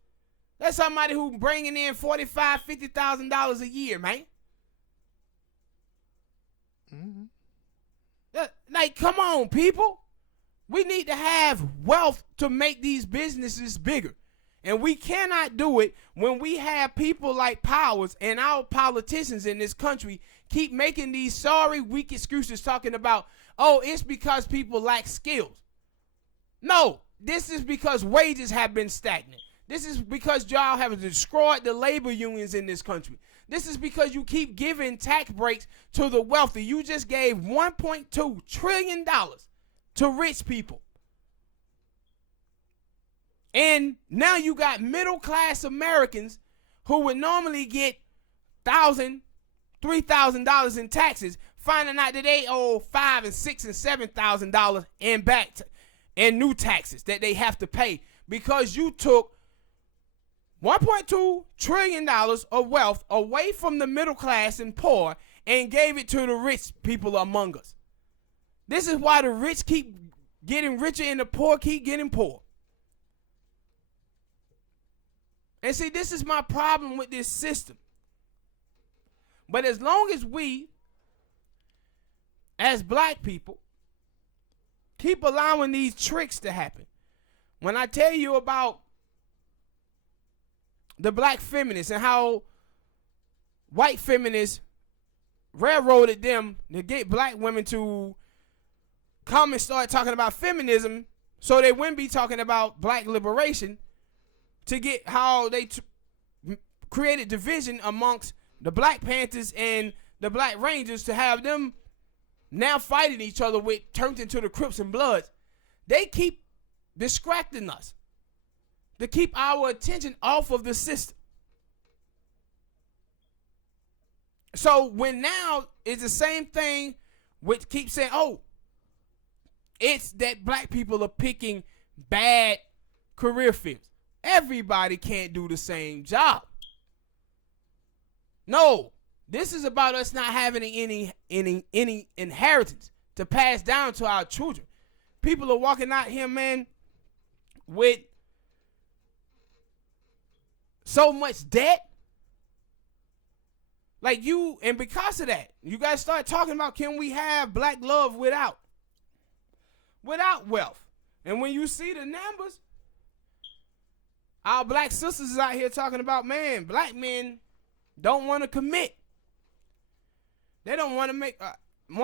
That's somebody who bringing in $45,000, $50,000 a year, man. Like, come on, people. We need to have wealth to make these businesses bigger. And we cannot do it when we have people like Powers and our politicians in this country keep making these sorry, weak excuses talking about, oh, it's because people lack skills. No, this is because wages have been stagnant. This is because y'all have destroyed the labor unions in this country. This is because you keep giving tax breaks to the wealthy. You just gave $1.2 trillion to rich people. And now you got middle-class Americans who would normally get $1,000, $3,000 in taxes, finding out that they owe $5,000 and $6,000 and $7,000 in back and new taxes that they have to pay because you took $1.2 trillion of wealth away from the middle class and poor and gave it to the rich people among us. This is why the rich keep getting richer and the poor keep getting poor. And see, this is my problem with this system. But as long as we, as black people, keep allowing these tricks to happen, when I tell you about the black feminists and how white feminists railroaded them to get black women to come and start talking about feminism so they wouldn't be talking about black liberation, to get how they created division amongst the Black Panthers and the Black Rangers to have them now fighting each other with turned into the Crips and Bloods. They keep distracting us to keep our attention off of the system. So when now it's the same thing which keeps saying, oh, it's that black people are picking bad career fields. Everybody can't do the same job. No, this is about us not having any inheritance to pass down to our children. People are walking out here, man, with so much debt. Like you, and because of that, you guys start talking about, can we have black love without wealth? And when you see the numbers, our black sisters is out here talking about, man, black men don't want to commit. They don't want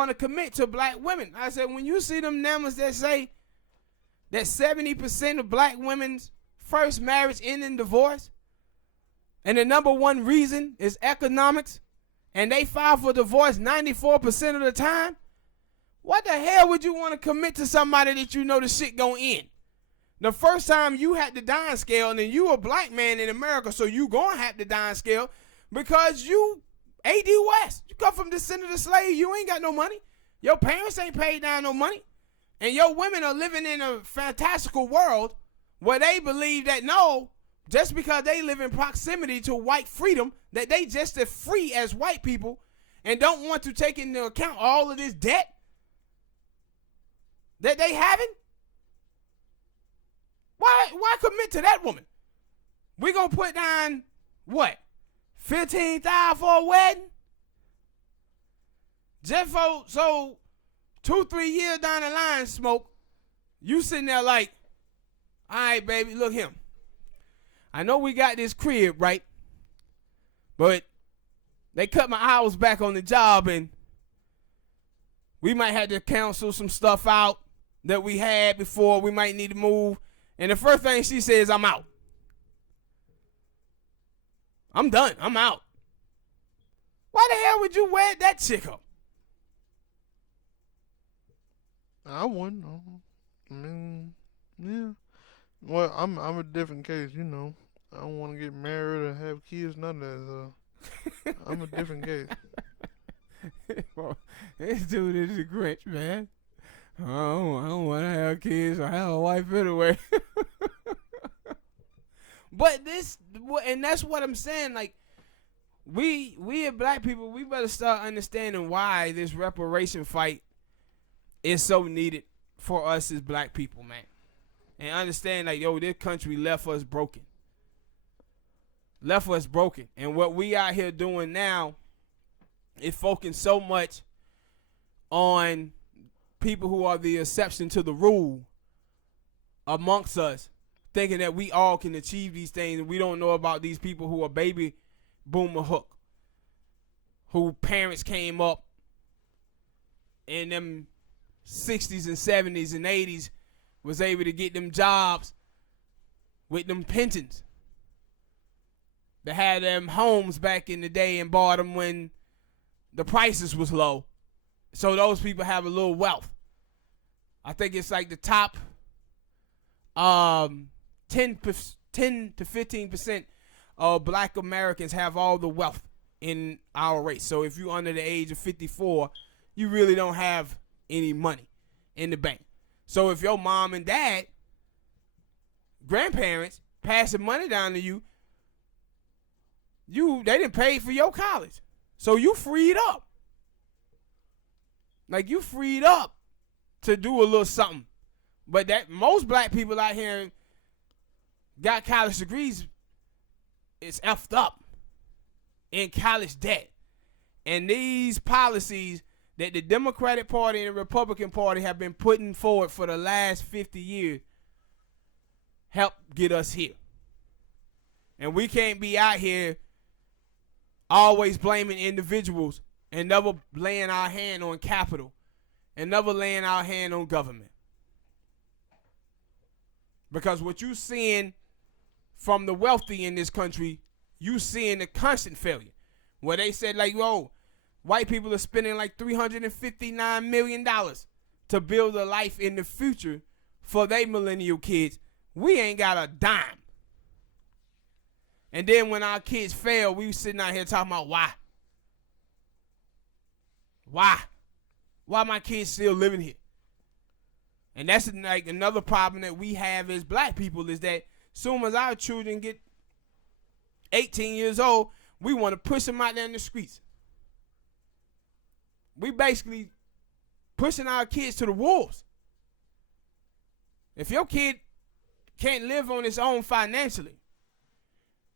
to commit to black women. I said, when you see them numbers that say that 70% of black women's first marriage end in divorce, and the number one reason is economics, and they file for divorce 94% of the time, what the hell would you want to commit to somebody that you know the shit gonna end? The first time you had the dying scale, and then you a black man in America, so you gonna have the dying scale because you A.D. West. You come from descendant of slave, you ain't got no money. Your parents ain't paid down no money. And your women are living in a fantastical world where they believe that no, just because they live in proximity to white freedom, that they just as free as white people and don't want to take into account all of this debt that they having. Why commit to that woman? We gonna put down what? $15,000 for a wedding? So 2-3 years down the line, Smoke, you sitting there like, all right, baby, look him. I know we got this crib, right? But they cut my hours back on the job, and we might have to cancel some stuff out that we had before. We might need to move. And the first thing she says, I'm out. I'm done. I'm out. Why the hell would you wear that chick up? I wouldn't. I mean, yeah. Well, I'm a different case, you know. I don't want to get married or have kids, none of that. So I'm a different case. Well, this dude is a Grinch, man. I don't want to have kids or have a wife anyway. But and that's what I'm saying. Like, we as black people, we better start understanding why this reparation fight is so needed for us as black people, man. And understand, like, yo, this country left us broken. Left us broken. And what we out here doing now is focusing so much on people who are the exception to the rule amongst us, thinking that we all can achieve these things, and we don't know about these people who are baby boomer hook, who parents came up in them 60s and 70s and 80s, was able to get them jobs with them pensions. They had them homes back in the day and bought them when the prices was low. So those people have a little wealth. I think it's like the top 10 to 15% of black Americans have all the wealth in our race. So if you're under the age of 54, you really don't have any money in the bank. So if your mom and dad, grandparents, passing money down to you, they didn't pay for your college. So you freed up. Like, you freed up to do a little something. But that most black people out here got college degrees, it's effed up in college debt. And these policies that the Democratic Party and the Republican Party have been putting forward for the last 50 years help get us here. And we can't be out here always blaming individuals and never laying our hand on capital and never laying our hand on government. Because what you seeing from the wealthy in this country, you seeing the constant failure. Where they said, like, yo, white people are spending like $359 million to build a life in the future for their millennial kids. We ain't got a dime. And then when our kids fail, we sitting out here talking about why. Why my kids still living here? And that's like another problem that we have as black people, is that soon as our children get 18 years old, we want to push them out there in the streets. We basically pushing our kids to the wolves. If your kid can't live on his own financially,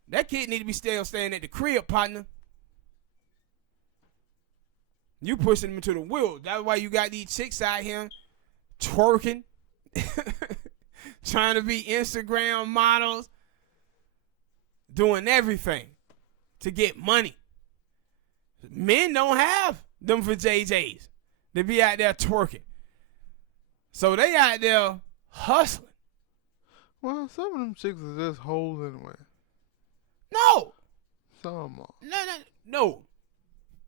that kid need to be still staying at the crib, partner. You pushing them into the wolves. That's why you got these chicks out here twerking, trying to be Instagram models, doing everything to get money. Men don't have them for JJs. They be out there twerking. So they out there hustling. Well, some of them chicks are just hoes anyway. No. Some are. No.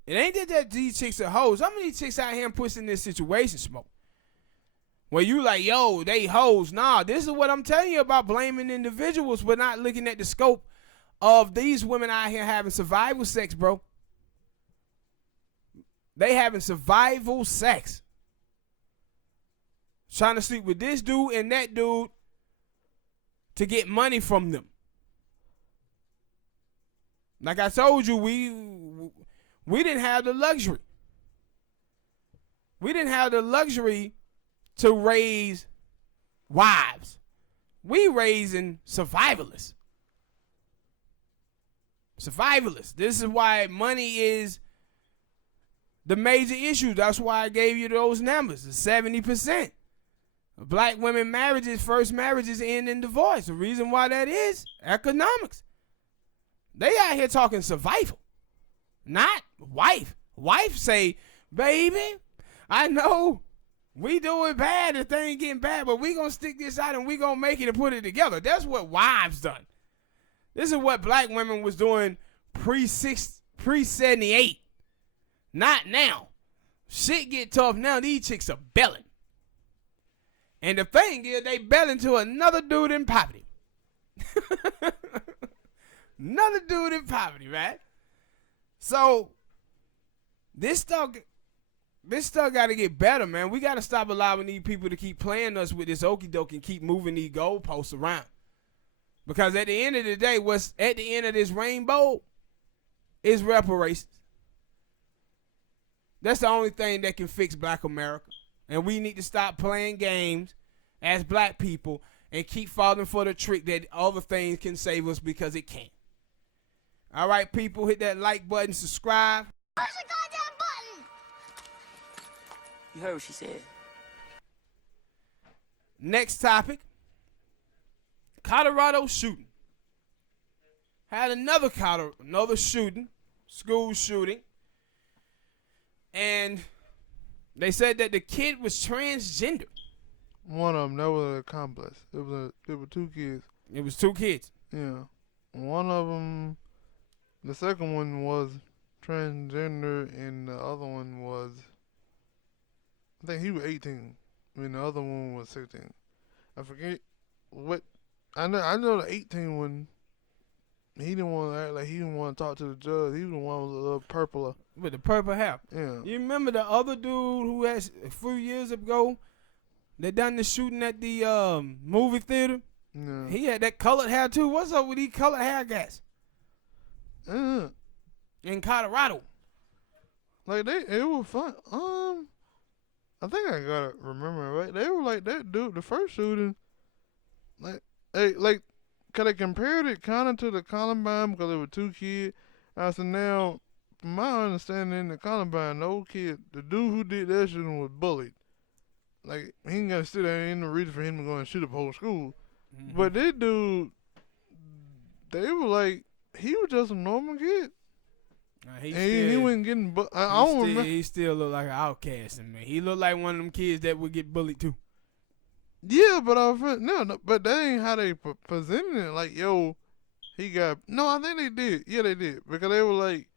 It ain't that these chicks are hoes. How many chicks out here pushing this situation, Smoke? Where you like, yo, they hoes. Nah, this is what I'm telling you about blaming individuals but not looking at the scope of these women out here having survival sex, bro. They having survival sex. Trying to sleep with this dude and that dude to get money from them. Like I told you, we didn't have the luxury. We didn't have the luxury to raise wives. We raising survivalists. Survivalists. This is why money is the major issues. That's why I gave you those numbers. 70%. Black women marriages, first marriages end in divorce. The reason why that is economics. They out here talking survival, not wife. Wife say, baby, I know we doing bad, the thing getting bad, but we gonna stick this out and we gonna make it and put it together. That's what wives done. This is what black women was doing pre-78. Not now. Shit get tough now. These chicks are belling. And the thing is, they belling to another dude in poverty. Another dude in poverty, right? So, this stuff got to get better, man. We got to stop allowing these people to keep playing us with this okie doke and keep moving these goalposts around. Because at the end of the day, what's at the end of this rainbow is reparations. That's the only thing that can fix black America. And we need to stop playing games as black people and keep falling for the trick that other things can save us, because it can't. All right, people, hit that like button, subscribe. Push the goddamn button! You heard what she said. Next topic. Colorado shooting. Had another shooting, school shooting. And they said that the kid was transgender. One of them, that was an accomplice. It were two kids. It was two kids. Yeah. One of them, the second one was transgender, and the other one was, I think he was 18. I mean, the other one was 16. I forget what. I know the 18 one. He didn't want to act like he didn't want to talk to the judge. He was the one with a little purple. With the purple hair. Yeah. You remember the other dude who had a few years ago that done the shooting at the movie theater? Yeah. He had that colored hair too. What's up with these colored hair guys? In Colorado. Like it was fun. I think I gotta remember right. They were like that dude. The first shooting, cause they compared it kind of to the Columbine because there were two kids. I said, now, from my understanding, in the Columbine, the old kid, the dude who did that shooting was bullied. Like, he ain't got to sit there, ain't no reason for him to go and shoot up whole school. Mm-hmm. But this dude, they were like, he was just a normal kid. He wasn't getting, I don't remember. He still look like an outcast, man. He looked like one of them kids that would get bullied too. Yeah, but but that ain't how they presented it. Like, yo, he got. No, I think they did. Yeah, they did, because they were like,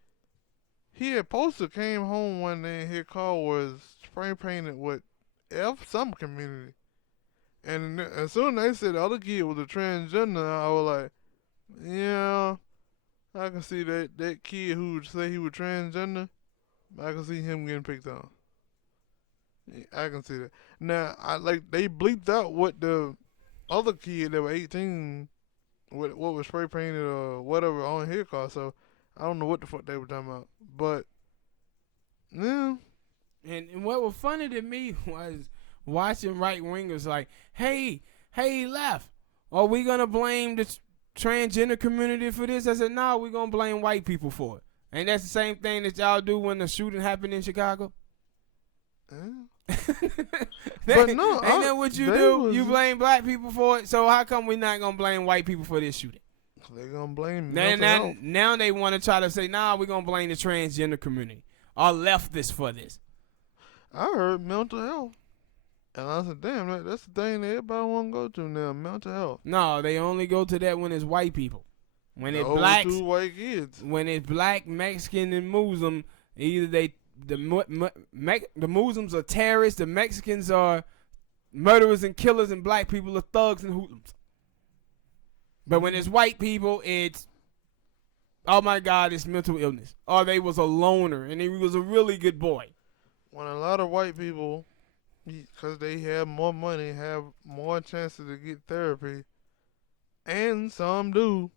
he had posted, came home one day and his car was spray painted with F some community, and as soon as they said the other kid was a transgender, I was like, yeah, I can see that kid who would say he was transgender. I can see him getting picked on. I can see that. Now, they bleeped out what the other kid that was 18, what was spray painted or whatever on his car. So I don't know what the fuck they were talking about. But yeah. And what was funny to me was watching right wingers like, hey, left, are we gonna blame the transgender community for this? I said, no, we're gonna blame white people for it. And that's the same thing that y'all do when the shooting happened in Chicago. But no, ain't that what you do? You blame black people for it. So how come we not gonna blame white people for this shooting? They gonna blame now they want to try to say, nah, we're gonna blame the transgender community or leftists for this. I heard mental health, and I said, damn, that's the thing that everybody want to go to now, mental health. No, they only go to that when it's white people. When it's blacks, two white kids. When it's black, Mexican, and Muslim, either the Muslims are terrorists, the Mexicans are murderers and killers, and black people are thugs and hoodlums. But when it's white people, it's, oh my God, it's mental illness. Or they was a loner and he was a really good boy. When a lot of white people, because they have more money, have more chances to get therapy, and some do,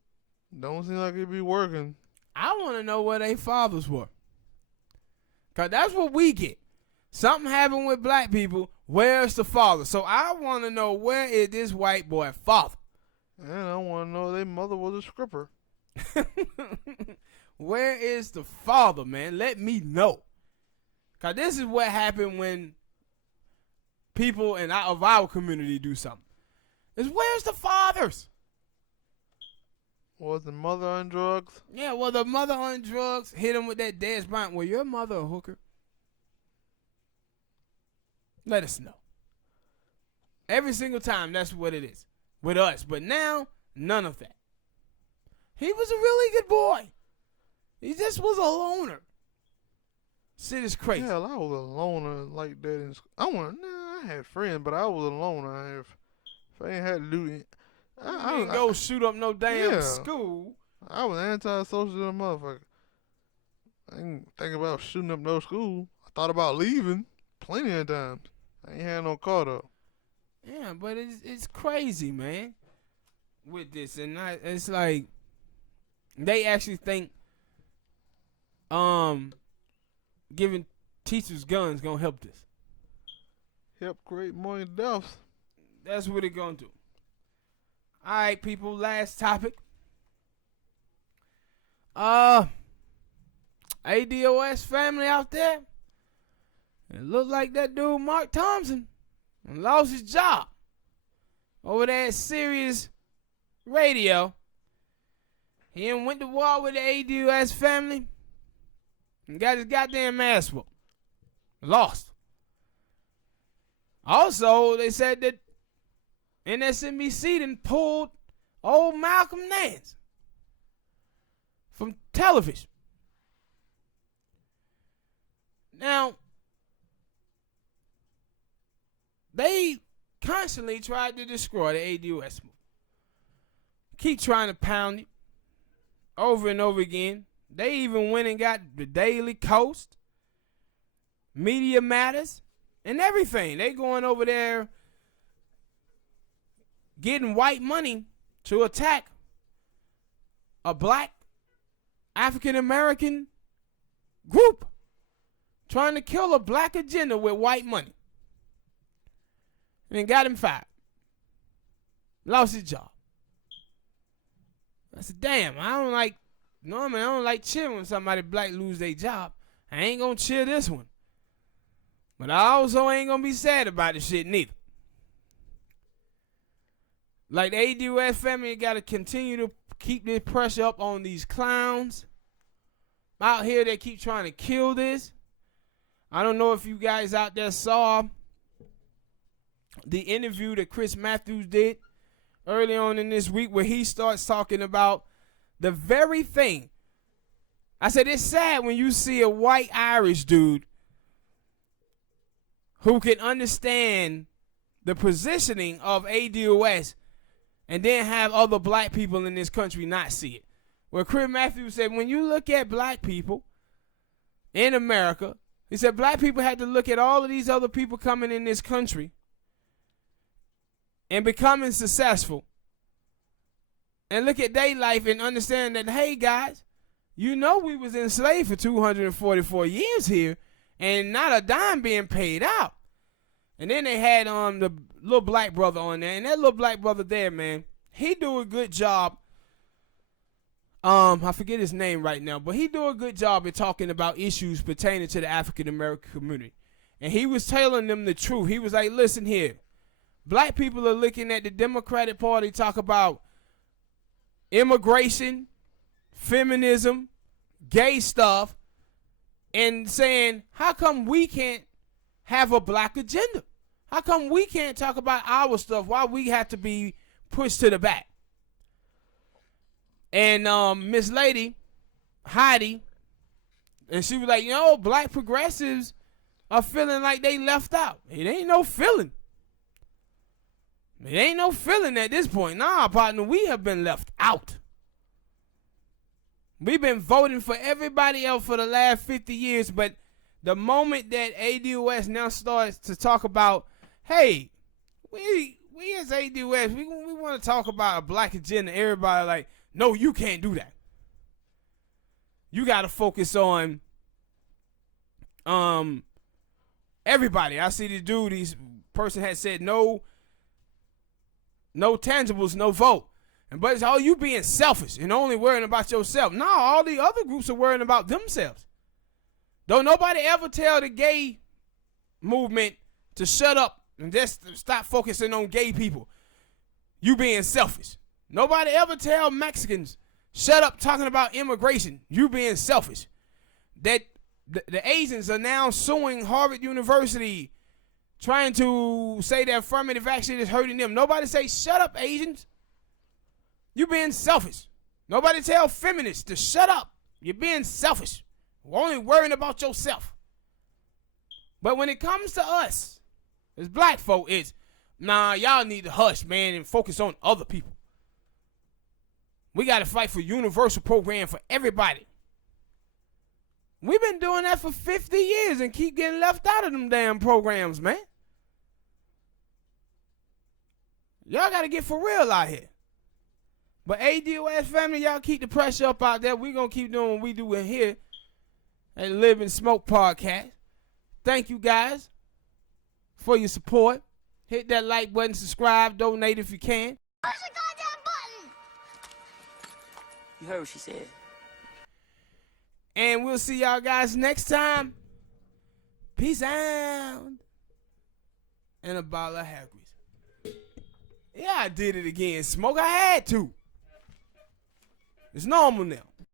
don't seem like it be working. I want to know where they fathers were. Because that's what we get. Something happened with black people. Where's the father? So I want to know, where is this white boy father? And I want to know their mother was a stripper. Where is the father, man? Let me know. Because this is what happened when people of our community do something. Is where's the fathers? Was the mother on drugs? Yeah, well, the mother on drugs hit him with that Dez Bryant. Well, your mother a hooker? Let us know. Every single time, that's what it is with us. But now, none of that. He was a really good boy. He just was a loner. Shit is crazy. Hell, I was a loner like that in school. I had friends, but I was a loner. If I ain't had to do it, I didn't go shoot up no damn school. I was antisocial to a motherfucker. I ain't think about shooting up no school. I thought about leaving plenty of times. I ain't had no car though. Yeah, but it's crazy, man, with this. And it's like they actually think giving teachers guns gonna help this. Help create more deaths. That's what it gonna do. All right, people, last topic. ADOS family out there. It looked like that dude Mark Thompson lost his job over there at Sirius Radio. He went to war with the ADOS family and got his goddamn ass whooped. Lost. Also, they said that MSNBC then pulled old Malcolm Nance from television. Now, they constantly tried to destroy the ADOS movement. Keep trying to pound it over and over again. They even went and got the Daily Coast, Media Matters, and everything. They going over there getting white money to attack a black African-American group, trying to kill a black agenda with white money. And then got him fired. Lost his job. I said, damn, normally I don't like cheering when somebody black lose their job. I ain't gonna cheer this one. But I also ain't gonna be sad about this shit neither. Like the ADOS family gotta continue to keep this pressure up on these clowns out here that keep trying to kill this. I don't know if you guys out there saw the interview that Chris Matthews did early on in this week where he starts talking about the very thing. I said it's sad when you see a white Irish dude who can understand the positioning of ADOS and then have other black people in this country not see it. Where Chris Matthews said, when you look at black people in America, he said black people had to look at all of these other people coming in this country and becoming successful and look at their life and understand that, hey, guys, you know we was enslaved for 244 years here and not a dime being paid out. And then they had the little black brother on there. And that little black brother there, man, he do a good job. I forget his name right now, but he do a good job in talking about issues pertaining to the African-American community. And he was telling them the truth. He was like, listen here. Black people are looking at the Democratic Party talk about immigration, feminism, gay stuff, and saying, how come we can't have a black agenda? How come we can't talk about our stuff? Why we have to be pushed to the back? And Miss Lady, Heidi, and she was like, black progressives are feeling like they left out. It ain't no feeling. It ain't no feeling at this point. Nah, partner, we have been left out. We've been voting for everybody else for the last 50 years, but the moment that ADOS now starts to talk about, hey, we as ADOS, we want to talk about a black agenda, everybody like, no, you can't do that. You got to focus on everybody. I see this dude, this person had said no tangibles, no vote. But it's all you being selfish and only worrying about yourself. No, all the other groups are worrying about themselves. Don't nobody ever tell the gay movement to shut up and just stop focusing on gay people. You being selfish. Nobody ever tell Mexicans, shut up talking about immigration. You being selfish. That the Asians are now suing Harvard University, trying to say that affirmative action is hurting them. Nobody say, shut up, Asians. You being selfish. Nobody tell feminists to shut up. You're being selfish. We're only worrying about yourself. But when it comes to us, as black folk, it's, nah, y'all need to hush, man, and focus on other people. We got to fight for universal program for everybody. We've been doing that for 50 years and keep getting left out of them damn programs, man. Y'all got to get for real out here. But ADOS family, y'all keep the pressure up out there. We're going to keep doing what we do in here at Lib&Smoke podcast. Thank you guys for your support. Hit that like button, subscribe, donate if you can. Push the goddamn button! You heard what she said. And we'll see y'all guys next time. Peace out. And a bottle of hair grease. Yeah, I did it again. Smoke, I had to. It's normal now.